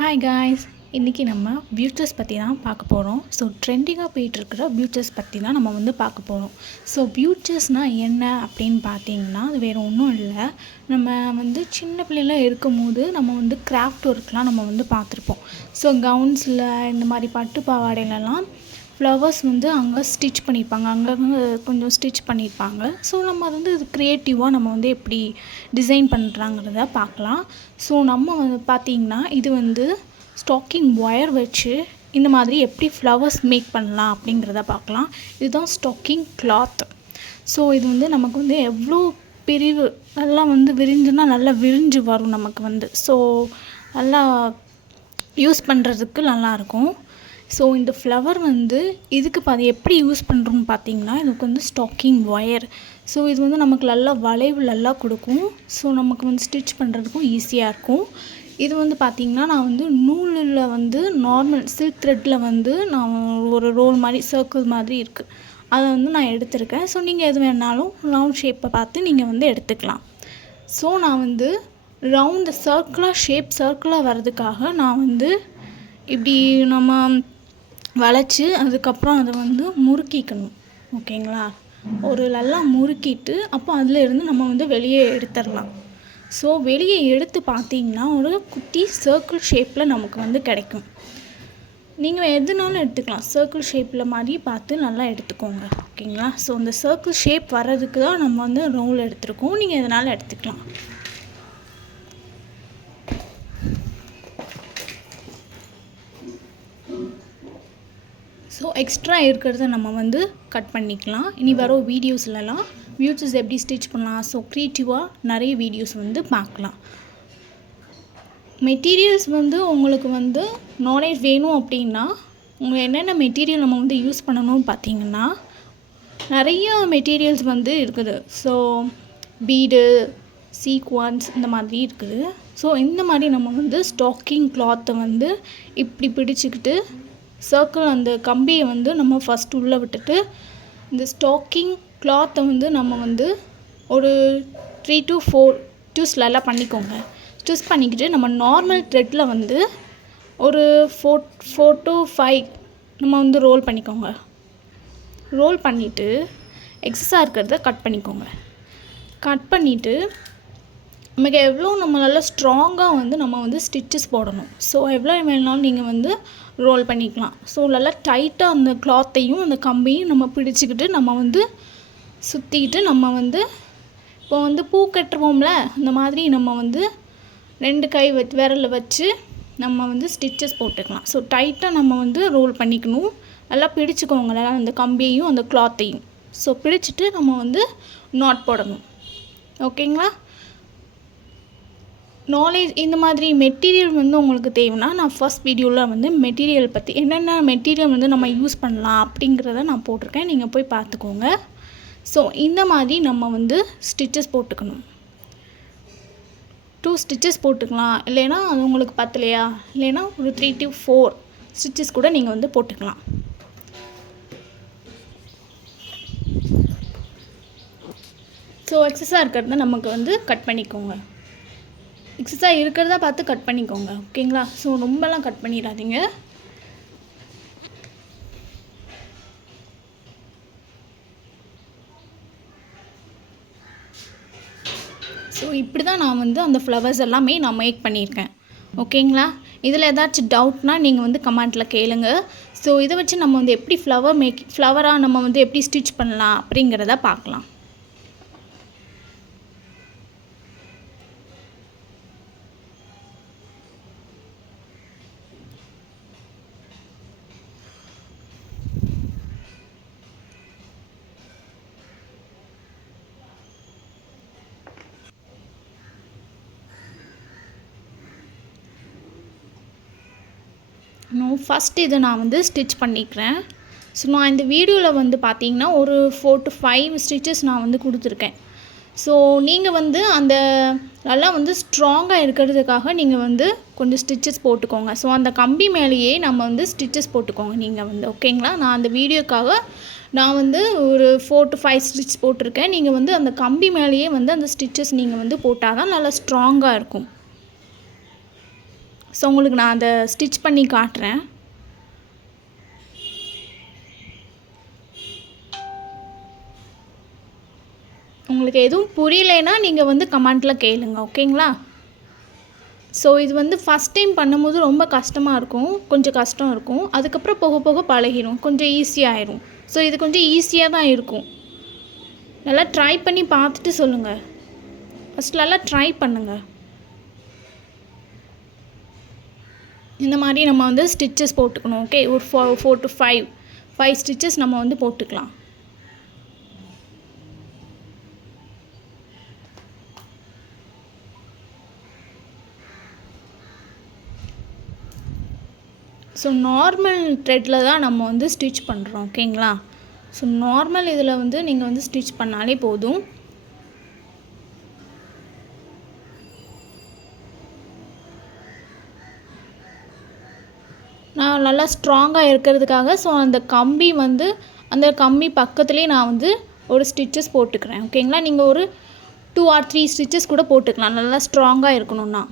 Hi guys, இன்றைக்கி நம்ம பியூட்டர்ஸ் பற்றி தான் பார்க்க போகிறோம். ஸோ ட்ரெண்டிங்காக போயிட்டுருக்கிற பியூட்டர்ஸ் பற்றி தான் நம்ம வந்து பார்க்க போகிறோம். ஸோ பியூட்டர்ஸ்னால் என்ன அப்படின்னு பார்த்தீங்கன்னா, அது வேறு ஒன்றும் இல்லை. நம்ம வந்து சின்ன பிள்ளைலாம் இருக்கும் போது நம்ம வந்து கிராஃப்ட் ஒர்க்லாம் நம்ம வந்து பார்த்துருப்போம். ஸோ கவுன்ஸில் இந்த மாதிரி பட்டு பாவாடையிலலாம் ஃப்ளவர்ஸ் வந்து அங்கே ஸ்டிச் பண்ணியிருப்பாங்க, அங்கங்கே கொஞ்சம் ஸ்டிச் பண்ணியிருப்பாங்க. ஸோ நம்ம அது வந்து இது க்ரியேட்டிவாக நம்ம வந்து எப்படி டிசைன் பண்ணுறாங்கிறத பார்க்கலாம். ஸோ நம்ம வந்து பார்த்திங்கன்னா இது வந்து ஸ்டாக்கிங் ஒயர் வச்சு இந்த மாதிரி எப்படி ஃப்ளவர்ஸ் மேக் பண்ணலாம் அப்படிங்கிறத பார்க்கலாம். இதுதான் ஸ்டாக்கிங் கிளாத். ஸோ இது வந்து நமக்கு வந்து எவ்வளோ பிரிவு நல்லா வந்து விரிஞ்சுன்னா நல்லா விரிஞ்சு வரும் நமக்கு வந்து. ஸோ நல்லா யூஸ் பண்ணுறதுக்கு நல்லாயிருக்கும். ஸோ இந்த ஃப்ளவர் வந்து இதுக்கு எப்படி யூஸ் பண்ணுறோன்னு பார்த்தீங்கன்னா, இதுக்கு வந்து ஸ்டாக்கிங் ஒயர். ஸோ இது வந்து நமக்கு நல்லா வளைவு நல்லா கொடுக்கும். ஸோ நமக்கு வந்து ஸ்டிச் பண்ணுறதுக்கும் ஈஸியாக இருக்கும். இது வந்து பார்த்திங்கன்னா, நான் வந்து நூலில் வந்து நார்மல் சில்க் த்ரெட்டில் வந்து நான் ஒரு ரோல் மாதிரி சர்க்கிள் மாதிரி இருக்குது, அதை வந்து நான் எடுத்திருக்கேன். ஸோ நீங்கள் எது வேணாலும் ரவுண்ட் ஷேப்பை பார்த்து நீங்கள் வந்து எடுத்துக்கலாம். ஸோ நான் வந்து ரவுண்டு சர்க்கிளாக வர்றதுக்காக நான் வந்து இப்படி நம்ம வளைச்சி அதுக்கப்புறம் அதை வந்து முறுக்கிக்கணும். ஓகேங்களா? ஒரு நல்லா முறுக்கிட்டு அப்போ அதில் இருந்து நம்ம வந்து வெளியே எடுத்துடலாம். ஸோ வெளியே எடுத்து பார்த்தீங்கன்னா ஒரு குட்டி சர்க்கிள் ஷேப்பில் நமக்கு வந்து கிடைக்கும். நீங்கள் எதுனாலும் எடுத்துக்கலாம், சர்க்கிள் ஷேப்பில் மாதிரி பார்த்து நல்லா எடுத்துக்கோங்க. ஓகேங்களா? ஸோ அந்த சர்க்கிள் ஷேப் வர்றதுக்கு தான் நம்ம வந்து ரோல் எடுத்துருக்கோம். நீங்கள் எதனாலும் எடுத்துக்கலாம். ஸோ எக்ஸ்ட்ரா இருக்கிறத நம்ம வந்து கட் பண்ணிக்கலாம். இனி வர வீடியோஸ்லலாம் பியூட்டர்ஸ் எப்படி ஸ்டிச் பண்ணலாம், ஸோ க்ரியேட்டிவாக நிறைய வீடியோஸ் வந்து பார்க்கலாம். மெட்டீரியல்ஸ் வந்து உங்களுக்கு வந்து நாலேஜ் வேணும் அப்படின்னா உங்கள் என்னென்ன மெட்டீரியல் நம்ம வந்து யூஸ் பண்ணணும்னு பார்த்தீங்கன்னா, நிறைய மெட்டீரியல்ஸ் வந்து இருக்குது. ஸோ பீடு, சீக்வன்ஸ் இந்த மாதிரி இருக்குது. ஸோ இந்த மாதிரி நம்ம வந்து ஸ்டாக்கிங் கிளாத்தை வந்து இப்படி பிடிச்சிக்கிட்டு சர்க்கிள் அந்த கம்பியை வந்து நம்ம ஃபஸ்ட் உள்ளே விட்டுட்டு இந்த ஸ்டாக்கிங் கிளாத்தை வந்து நம்ம வந்து ஒரு 3 to 4 ட்விஸ்ட்லாம் பண்ணிக்கோங்க. ட்விஸ்ட் பண்ணிக்கிட்டு நம்ம நார்மல் த்ரெட்டில் வந்து ஒரு 4 to 5 நம்ம வந்து ரோல் பண்ணிக்கோங்க. ரோல் பண்ணிவிட்டு எக்ஸஸாக இருக்கிறத கட் பண்ணிக்கோங்க. கட் பண்ணிவிட்டு நமக்கு எவ்வளோ நம்ம நல்லா ஸ்ட்ராங்காக வந்து நம்ம வந்து ஸ்டிச்சஸ் போடணும். ஸோ எவ்வளோ வேணாலும் நீங்கள் வந்து ரோல் பண்ணிக்கலாம். ஸோ நல்லா டைட்டாக அந்த கிளாத்தையும் அந்த கம்பியும் நம்ம பிடிச்சிக்கிட்டு நம்ம வந்து சுற்றிக்கிட்டு நம்ம வந்து இப்போ வந்து பூ கட்டுருவோம்ல, அந்த மாதிரி நம்ம வந்து 2 கை விரலில் வச்சு நம்ம வந்து ஸ்டிச்சஸ் போட்டுக்கலாம். ஸோ டைட்டாக நம்ம வந்து ரோல் பண்ணிக்கணும். நல்லா பிடிச்சிக்கோங்க அந்த கம்பியையும் அந்த கிளாத்தையும். ஸோ பிடிச்சிட்டு நம்ம வந்து நாட் போடணும். ஓகேங்களா? நாலேஜ் இந்த மாதிரி மெட்டீரியல் வந்து உங்களுக்கு தேவைன்னா நான் ஃபஸ்ட் வீடியோவில் வந்து மெட்டீரியல் பற்றி என்னென்ன மெட்டீரியல் வந்து நம்ம யூஸ் பண்ணலாம் அப்படிங்கிறத நான் போட்டிருக்கேன், நீங்கள் போய் பார்த்துக்கோங்க. ஸோ இந்த மாதிரி நம்ம வந்து ஸ்டிச்சஸ் போட்டுக்கணும். 2 ஸ்டிச்சஸ் போட்டுக்கலாம். இல்லைன்னா அது உங்களுக்கு பத்தலையா, இல்லைன்னா ஒரு 3 to 4 ஸ்டிச்சஸ் கூட நீங்கள் வந்து போட்டுக்கலாம். ஸோ எக்ஸஸாக இருக்கிறத நமக்கு வந்து கட் பண்ணிக்கோங்க. எக்ஸஸாக இருக்கிறதா பார்த்து கட் பண்ணிக்கோங்க. ஓகேங்களா? ஸோ ரொம்பலாம் கட் பண்ணிடாதீங்க. ஸோ இப்படி தான் நான் வந்து அந்த ஃப்ளவர்ஸ் எல்லாமே நான் மேக் பண்ணியிருக்கேன். ஓகேங்களா? இதில் ஏதாச்சும் டவுட்னால் நீங்கள் வந்து கமெண்ட்டில் கேளுங்க. ஸோ இதை வச்சு நம்ம வந்து எப்படி ஃப்ளவராக நம்ம வந்து எப்படி ஸ்டிச் பண்ணலாம் அப்படிங்கிறத பார்க்கலாம். ஃபஸ்ட்டு இதை நான் வந்து ஸ்டிச் பண்ணிக்கிறேன். ஸோ நான் இந்த வீடியோவில் வந்து பார்த்தீங்கன்னா ஒரு 4 to 5 ஸ்டிச்சஸ் நான் வந்து கொடுத்துருக்கேன். ஸோ நீங்கள் வந்து அந்த நல்லா வந்து ஸ்ட்ராங்காக இருக்கிறதுக்காக நீங்கள் வந்து கொஞ்சம் ஸ்டிச்சஸ் போட்டுக்கோங்க. ஸோ அந்த கம்பி மேலேயே நம்ம வந்து ஸ்டிச்சஸ் போட்டுக்கோங்க நீங்கள் வந்து. ஓகேங்களா? நான் அந்த வீடியோக்காக நான் வந்து ஒரு 4 to 5 ஸ்டிச் போட்டிருக்கேன். நீங்கள் வந்து அந்த கம்பி மேலேயே வந்து அந்த ஸ்டிச்சஸ் நீங்கள் வந்து போட்டால் தான் நல்லா ஸ்ட்ராங்காக இருக்கும். ஸோ உங்களுக்கு நான் அதை ஸ்டிச் பண்ணி காட்டுறேன். உங்களுக்கு எதுவும் புரியலைன்னா நீங்கள் வந்து கமெண்ட்டில் கேளுங்க, ஓகேங்களா? ஸோ இது வந்து ஃபஸ்ட் டைம் பண்ணும்போது ரொம்ப கஷ்டமாக இருக்கும், கொஞ்சம் கஷ்டம் இருக்கும். அதுக்கப்புறம் போக போக பழகிடும், கொஞ்சம் ஈஸியாகிடும். ஸோ இது கொஞ்சம் ஈஸியாக தான் இருக்கும். நல்லா ட்ரை பண்ணி பார்த்துட்டு சொல்லுங்கள். ஃபஸ்ட் நல்லா ட்ரை பண்ணுங்கள். இந்த மாதிரி நம்ம வந்து ஸ்டிச்சஸ் போட்டுக்கணும், ஓகே? ஒரு 4 to 5 ஸ்டிச்சஸ் நம்ம வந்து போட்டுக்கலாம். ஸோ நார்மல் த்ரெட்டில் தான் நம்ம வந்து ஸ்டிச் பண்ணுறோம், ஓகேங்களா? ஸோ நார்மல் இதில் வந்து நீங்கள் வந்து ஸ்டிச் பண்ணாலே போதும். நான் நல்லா ஸ்ட்ராங்காக இருக்கிறதுக்காக ஸோ அந்த கம்பி பக்கத்துலேயே நான் வந்து ஒரு ஸ்டிச்சஸ் போட்டுக்கிறேன், ஓகேங்களா? நீங்கள் ஒரு 2 or 3 ஸ்டிச்சஸ் கூட போட்டுக்கலாம், நல்லா ஸ்ட்ராங்காக இருக்கணும்னா.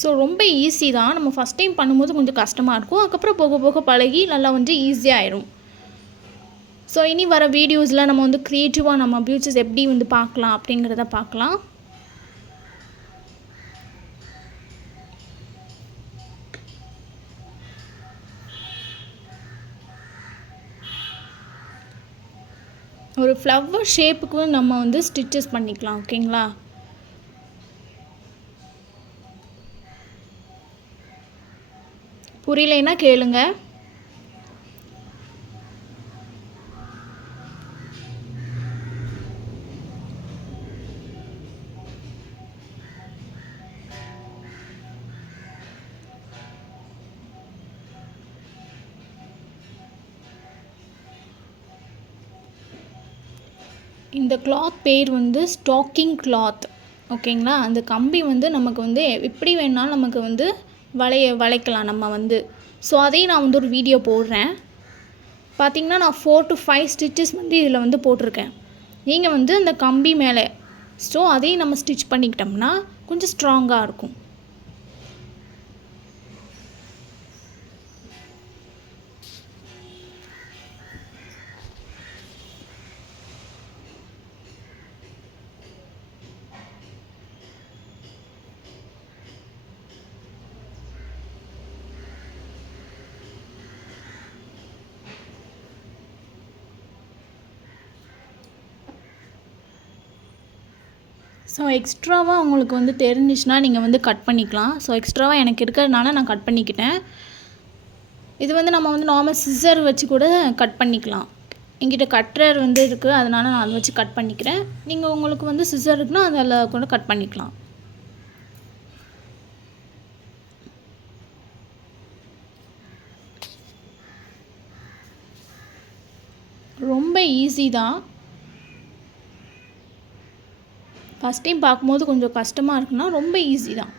ஸோ ரொம்ப ஈஸி தான். நம்ம ஃபஸ்ட் டைம் பண்ணும்போது கொஞ்சம் கஷ்டமாக இருக்கும், அதுக்கப்புறம் போக போக பழகி நல்லா வந்து ஈஸியாகிடும். ஸோ இனி வர வீடியோஸில் நம்ம வந்து க்ரியேட்டிவாக நம்ம பியூட்டிஸ் எப்படி வந்து பார்க்கலாம் அப்படிங்கிறத பார்க்கலாம். ஒரு ஃப்ளவர் ஷேப்புக்கு நம்ம வந்து ஸ்டிச்சஸ் பண்ணிக்கலாம், ஓகேங்களா? புரியலைன்னா கேளுங்க. இந்த கிளாத் பேர் வந்து ஸ்டாக்கிங் கிளாத், ஓகேங்களா? அந்த கம்பி வந்து நமக்கு வந்து எப்படி வேணாலும் நமக்கு வந்து வளைக்கலாம் நம்ம வந்து. ஸோ அதையும் நான் வந்து ஒரு வீடியோ போடுறேன். பார்த்திங்கன்னா நான் 4 to 5 ஸ்டிச்சஸ் வந்து இதில் வந்து போட்டிருக்கேன். நீங்கள் வந்து அந்த கம்பி மேலே ஸோ அதையும் நம்ம ஸ்டிச் பண்ணிக்கிட்டோம்னா கொஞ்சம் ஸ்ட்ராங்காக இருக்கும். ஸோ எக்ஸ்ட்ராவாக உங்களுக்கு வந்து தெரிஞ்சிச்சுன்னா நீங்கள் வந்து கட் பண்ணிக்கலாம். ஸோ எக்ஸ்ட்ராவாக எனக்கு இருக்கிறதுனால நான் கட் பண்ணிக்கிட்டேன். இது வந்து நம்ம வந்து நார்மல் சிசர் வச்சு கூட கட் பண்ணிக்கலாம். என்கிட்ட கட்டர் வந்து இருக்குது, அதனால் நான் அதை வச்சு கட் பண்ணிக்கிறேன். நீங்கள் உங்களுக்கு வந்து சிசர் இருக்குன்னா அதில் கூட கட் பண்ணிக்கலாம். ரொம்ப ஈஸி தான். ஃபஸ்ட் டைம் பார்க்கும்போது கொஞ்சம் கஷ்டமாக இருக்குன்னா ரொம்ப ஈஸி தான்.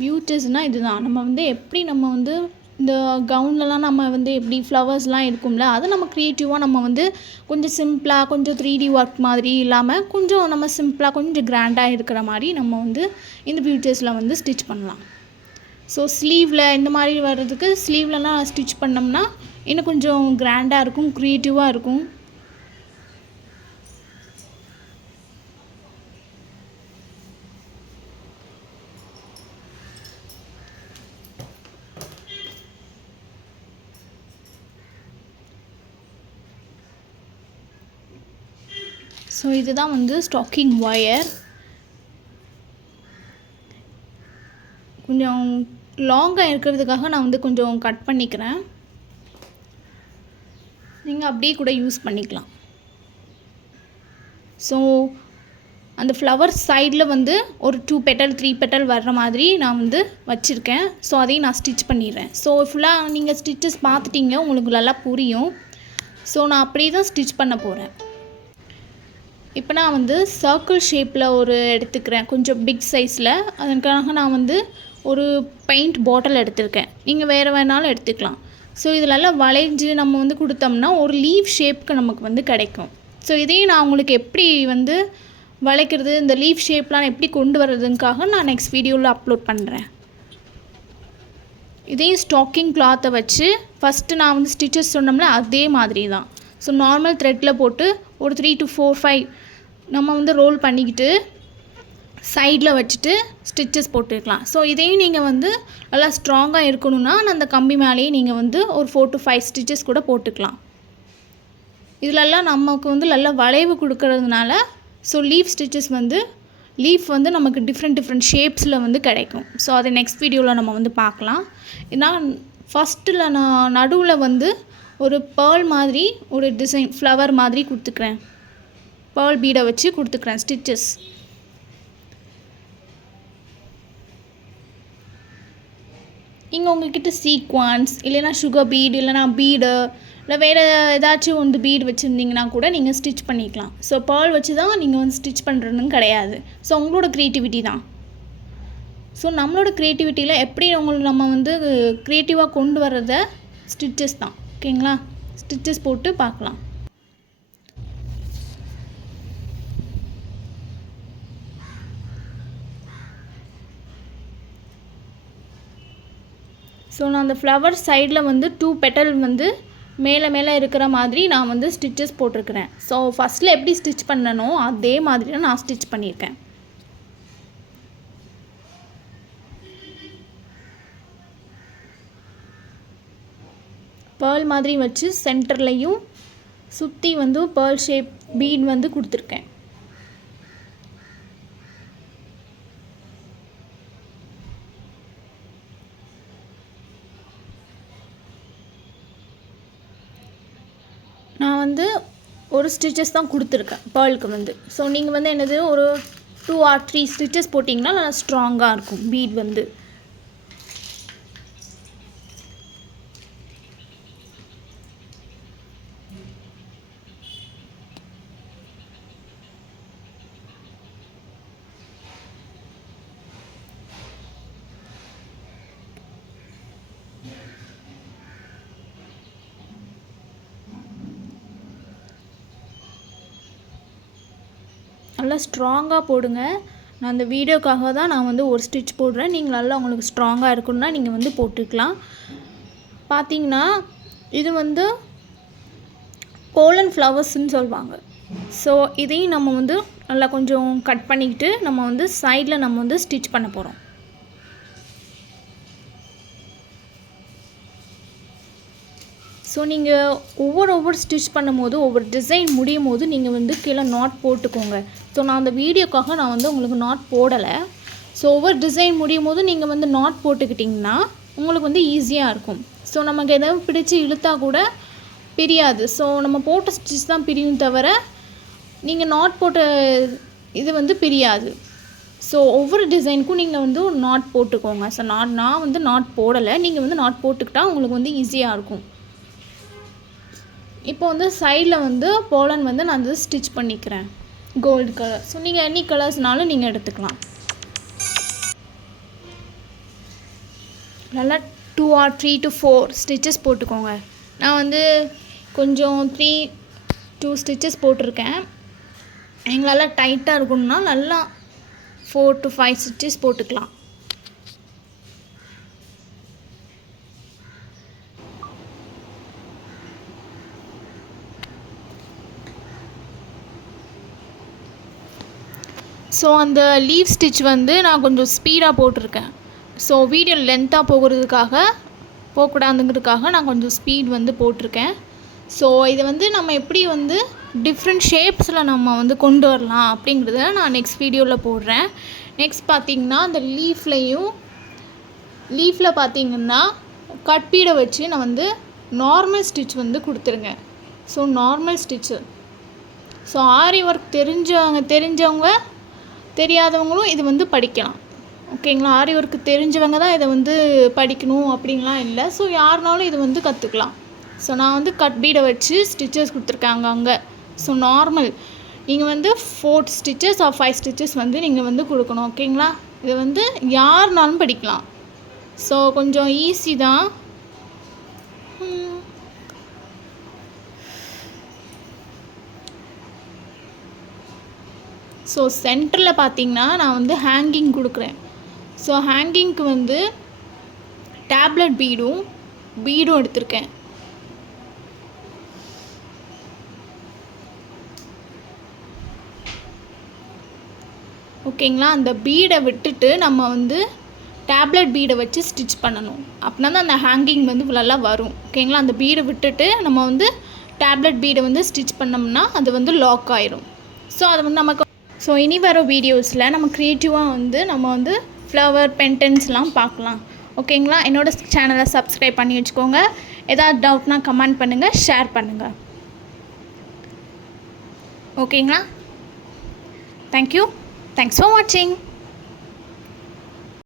பியூட்டிஸ்னால் இதுதான். நம்ம வந்து எப்படி நம்ம வந்து இந்த கவுன்லலாம் நம்ம வந்து எப்படி ஃப்ளவர்ஸ்லாம் இருக்கும்ல, அதை நம்ம க்ரியேட்டிவாக நம்ம வந்து கொஞ்சம் சிம்பிளாக கொஞ்சம் 3D ஒர்க் மாதிரி இல்லாமல் கொஞ்சம் நம்ம சிம்பிளாக கொஞ்சம் கிராண்டாக இருக்கிற மாதிரி நம்ம வந்து இந்த பியூட்டிஸில் வந்து ஸ்டிச் பண்ணலாம். ஸோ ஸ்லீவில் இந்த மாதிரி வர்றதுக்கு ஸ்லீவ்லலாம் ஸ்டிச் பண்ணோம்னா இன்னும் கொஞ்சம் கிராண்டாக இருக்கும், க்ரியேட்டிவாக இருக்கும். ஸோ இதுதான் வந்து ஸ்டாக்கிங் ஒயர். கொஞ்சம் லாங்காக இருக்கிறதுக்காக நான் வந்து கொஞ்சம் கட் பண்ணிக்கிறேன். நீங்கள் அப்படியே கூட யூஸ் பண்ணிக்கலாம். ஸோ அந்த ஃப்ளவர் சைடில் வந்து ஒரு 2 petal 3 petal வர்ற மாதிரி நான் வந்து வச்சுருக்கேன். ஸோ அதையும் நான் ஸ்டிச் பண்ணிடுறேன். ஸோ ஃபுல்லாக நீங்கள் ஸ்டிச்சஸ் பார்த்துட்டிங்க, உங்களுக்கு நல்லா புரியும். ஸோ நான் அப்படியே தான் ஸ்டிச் பண்ண போகிறேன். இப்போ நான் வந்து சர்க்கிள் ஷேப்பில் ஒரு எடுத்துக்கிறேன், கொஞ்சம் பிக் சைஸில். அதுக்காக நான் வந்து ஒரு பெயிண்ட் பாட்டில் எடுத்திருக்கேன். நீங்கள் வேறு வேணாலும் எடுத்துக்கலாம். ஸோ இதிலெல்லாம் வளைஞ்சு நம்ம வந்து கொடுத்தோம்னா ஒரு லீஃப் ஷேப்புக்கு நமக்கு வந்து கிடைக்கும். ஸோ இதையும் நான் உங்களுக்கு எப்படி வந்து வளைக்கிறது, இந்த லீஃப் ஷேப்லாம் எப்படி கொண்டு வர்றதுக்காக நான் நெக்ஸ்ட் வீடியோவில் அப்லோட் பண்ணுறேன். இதையும் ஸ்டாக்கிங் கிளாத்தை வச்சு ஃபஸ்ட்டு நான் வந்து ஸ்டிச்சஸ் சொன்னோம்ல அதே மாதிரி தான். ஸோ நார்மல் த்ரெட்டில் போட்டு ஒரு 3 to 4 5 நம்ம வந்து ரோல் பண்ணிக்கிட்டு சைடில் வச்சுட்டு ஸ்டிச்சஸ் போட்டுக்கலாம். ஸோ இதையும் நீங்கள் வந்து நல்லா ஸ்ட்ராங்காக இருக்கணும்னா அந்த கம்பி மேலேயே நீங்கள் வந்து ஒரு 4 to 5 ஸ்டிச்சஸ் கூட போட்டுக்கலாம். இதிலெல்லாம் நமக்கு வந்து நல்லா வளைவு கொடுக்கறதுனால ஸோ லீஃப் ஸ்டிச்சஸ் வந்து லீஃப் வந்து நமக்கு டிஃப்ரெண்ட் ஷேப்ஸில் வந்து கிடைக்கும். ஸோ அதை நெக்ஸ்ட் வீடியோவில் நம்ம வந்து பார்க்கலாம். நான் ஃபஸ்ட்டில் நான் நடுவில் வந்து ஒரு பேர்ல் மாதிரி ஒரு டிசைன் ஃப்ளவர் மாதிரி கொடுத்துக்கிறேன். பேர்ல் பீடை வச்சு கொடுத்துக்கிறேன் ஸ்டிச்சஸ். இங்கே உங்கள்கிட்ட சீக்வன்ஸ் இல்லைனா சுகர் பீடு இல்லைனா பீடு இல்லை வேறு ஏதாச்சும் வந்து பீடு வச்சுருந்தீங்கன்னா கூட நீங்கள் ஸ்டிச் பண்ணிக்கலாம். ஸோ பேர்ல் வச்சு தான் நீங்கள் வந்து ஸ்டிச் பண்ணுறதுன்னு கிடையாது. ஸோ உங்களோட க்ரியேட்டிவிட்டி தான். ஸோ நம்மளோட க்ரியேட்டிவிட்டியில் எப்படி நம்ம வந்து க்ரியேட்டிவாக கொண்டு வர்றத ஸ்டிச்சஸ் தான். ஓகேங்களா? ஸ்டிச்சஸ் போட்டு பார்க்கலாம். ஸோ நான் அந்த ஃப்ளவர் சைடில் வந்து 2 பெட்டல் வந்து மேலே இருக்கிற மாதிரி நான் வந்து ஸ்டிச்சஸ் போட்டிருக்கிறேன். ஸோ ஃபஸ்ட்டில் எப்படி ஸ்டிச் பண்ணணும் அதே மாதிரி தான் நான் ஸ்டிச் பண்ணியிருக்கேன். பேர்ல் மாதிரி வச்சு சென்டர்லையும் சுற்றி வந்து பேர்ல் ஷேப் பீட் வந்து கொடுத்துருக்கேன். நான் வந்து ஒரு ஸ்டிச்சஸ் தான் கொடுத்துருக்கேன் பேர்லுக்கு வந்து. ஸோ நீங்கள் வந்து என்னது ஒரு 2 or 3 ஸ்டிச்சஸ் போட்டிங்கன்னா நல்லா ஸ்ட்ராங்காக இருக்கும் பீட் வந்து. நல்லா ஸ்ட்ராங்காக போடுங்க. நான் அந்த வீடியோக்காக தான் நான் வந்து ஒரு ஸ்டிச் போடுறேன். நீங்கள் நல்லா உங்களுக்கு ஸ்ட்ராங்காக இருக்குன்னா நீங்கள் வந்து போட்டுக்கலாம். பார்த்தீங்கன்னா இது வந்து போலன் ஃப்ளவர்ஸ்ன்னு சொல்லுவாங்க. ஸோ இதையும் நம்ம வந்து நல்லா கொஞ்சம் கட் பண்ணிக்கிட்டு நம்ம வந்து சைடில் நம்ம வந்து ஸ்டிச் பண்ண போகிறோம். ஸோ நீங்கள் ஒவ்வொரு ஸ்டிச் பண்ணும் போது ஒவ்வொரு டிசைன் முடியும் போது நீங்கள் வந்து கீழே நாட் போட்டுக்கோங்க. ஸோ நான் அந்த வீடியோக்காக நான் வந்து உங்களுக்கு நாட் போடலை. ஸோ ஒவ்வொரு டிசைன் முடியும் போது நீங்கள் வந்து நாட் போட்டுக்கிட்டிங்கன்னா உங்களுக்கு வந்து ஈஸியாக இருக்கும். ஸோ நமக்கு எதாவது பிடிச்சி இழுத்தா கூட பிரியாது. ஸோ நம்ம போட்ட ஸ்டிச் தான் பிரியும் தவிர நீங்கள் நாட் போட்ட இது வந்து பிரியாது. ஸோ ஒவ்வொரு டிசைனுக்கும் நீங்கள் வந்து ஒரு நாட் போட்டுக்கோங்க. ஸோ நான் வந்து நாட் போடலை. நீங்கள் வந்து நாட் போட்டுக்கிட்டால் உங்களுக்கு வந்து ஈஸியாக இருக்கும். இப்போ வந்து சைடில் வந்து போலன் வந்து நான் வந்து ஸ்டிச் பண்ணிக்கிறேன் கோல்டு கலர். ஸோ நீங்கள் எனி கலர்ஸ்னாலும் நீங்கள் எடுத்துக்கலாம். நல்லா 2 or 3 to 4 ஸ்டிச்சஸ் போட்டுக்கோங்க. நான் வந்து கொஞ்சம் 2 ஸ்டிச்சஸ் போட்டிருக்கேன். எங்களால் டைட்டாக இருக்கணும்னா நல்லா 4 to 5 ஸ்டிச்சஸ் போட்டுக்கலாம். ஸோ அந்த லீவ் ஸ்டிச் வந்து நான் கொஞ்சம் ஸ்பீடாக போட்டிருக்கேன். ஸோ வீடியோ லென்த்தாக போகக்கூடாதுங்கிறதுக்காக நான் கொஞ்சம் ஸ்பீட் வந்து போட்டிருக்கேன். ஸோ இதை வந்து நம்ம எப்படி வந்து டிஃப்ரெண்ட் ஷேப்ஸில் நம்ம வந்து கொண்டு வரலாம் அப்படிங்கிறத நான் நெக்ஸ்ட் வீடியோவில் போடுறேன். நெக்ஸ்ட் பார்த்திங்கன்னா அந்த லீஃபில் பார்த்திங்கன்னா கட் பீடை வச்சு நான் வந்து நார்மல் ஸ்டிச் வந்து கொடுத்துருங்க. So normal stitch. ஸோ ஆரி ஒர்க் தெரிஞ்சவங்க தெரியாதவங்களும் இது வந்து படிக்கலாம். ஓகேங்களா? ஆரி ஒர்க்கு தெரிஞ்சவங்க தான் இதை வந்து படிக்கணும் அப்படின்லாம் இல்லை. ஸோ யாருனாலும் இது வந்து கற்றுக்கலாம். ஸோ நான் வந்து கட் பீடை வச்சு ஸ்டிச்சஸ் கொடுத்துருக்காங்க அங்கே. ஸோ நார்மல் நீங்கள் வந்து 4 ஸ்டிச்சஸ் or 5 ஸ்டிச்சஸ் வந்து நீங்கள் வந்து கொடுக்கணும். ஓகேங்களா? இதை வந்து யாருனாலும் படிக்கலாம். ஸோ கொஞ்சம் ஈஸி தான். ஸோ சென்டரில் பார்த்தீங்கன்னா நான் வந்து ஹேங்கிங் கொடுக்குறேன். ஸோ ஹேங்கிங்க்கு வந்து டேப்லெட் பீடும் எடுத்திருக்கேன். ஓகேங்களா, அந்த பீடை விட்டுட்டு நம்ம வந்து டேப்லெட் பீடை வச்சு ஸ்டிச் பண்ணணும். அப்படின்னா தான் அந்த ஹேங்கிங் வந்து நல்லா வரும். ஓகேங்களா, அந்த பீடை விட்டுட்டு நம்ம வந்து டேப்லெட் பீடை வந்து ஸ்டிச் பண்ணோம்னா அது வந்து லாக் ஆயிரும். ஸோ அது வந்து நமக்கு இனி வர வீடியோஸில் நம்ம க்ரியேட்டிவாக வந்து நம்ம வந்து ஃப்ளவர் பென்டென்ட்ஸ்லாம் பார்க்கலாம். ஓகேங்களா, என்னோடய சேனலை சப்ஸ்கிரைப் பண்ணி வச்சுக்கோங்க. ஏதாவது டவுட்னா கமெண்ட் பண்ணுங்கள், ஷேர் பண்ணுங்கள். ஓகேங்களா, தேங்க்யூ. Thanks for watching.